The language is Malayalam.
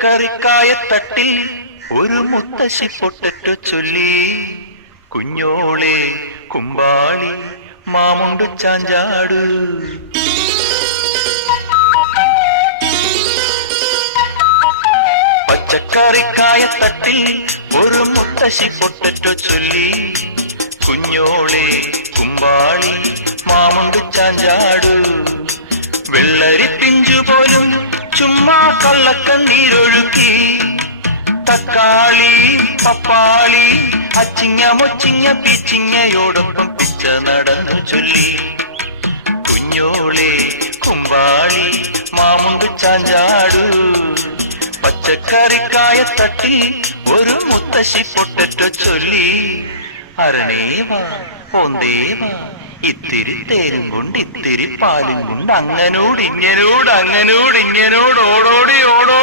പച്ചക്കറിക്കായത്തട്ടിൽ ഒരു മുത്തശ്ശി പൊട്ടറ്റോ ചൊല്ലി, കുഞ്ഞോളെ കുമ്പാളി മാമുണ്ടു ചാഞ്ചാടു. പച്ചക്കറിക്കായത്തട്ടിൽ ഒരു മുത്തശ്ശി പൊട്ടറ്റോ ചൊല്ലി, കുഞ്ഞോളെ കുമ്പാളി മാമുണ്ടു ചാഞ്ചാടു. വെള്ളരി പിഞ്ചു പോലും ചുമ്മാ കള്ളക്കണ്ണീരൊഴുക്കി, തക്കാളി പപ്പാളി അച്ചിങ്ങ മൊച്ചിങ്ങ പീച്ചിങ്ങയോടൊപ്പം പിച്ച നടന്നു ചൊല്ലി, കുഞ്ഞോളെ കുമ്പാളി മാമുണ്ടു ചാഞ്ചാടു. പച്ചക്കറിക്കായത്തട്ടിൽ ഒരു മുത്തശ്ശി പൊട്ടറ്റോ ചൊല്ലി, അരണേവാ ഓന്തേവാ ഇത്തിരി തേരും കൊണ്ട് ഇത്തിരി പാലും കൊണ്ട് അങ്ങനോട് ഇങ്ങനോട് ഓടോടി ഓടോടി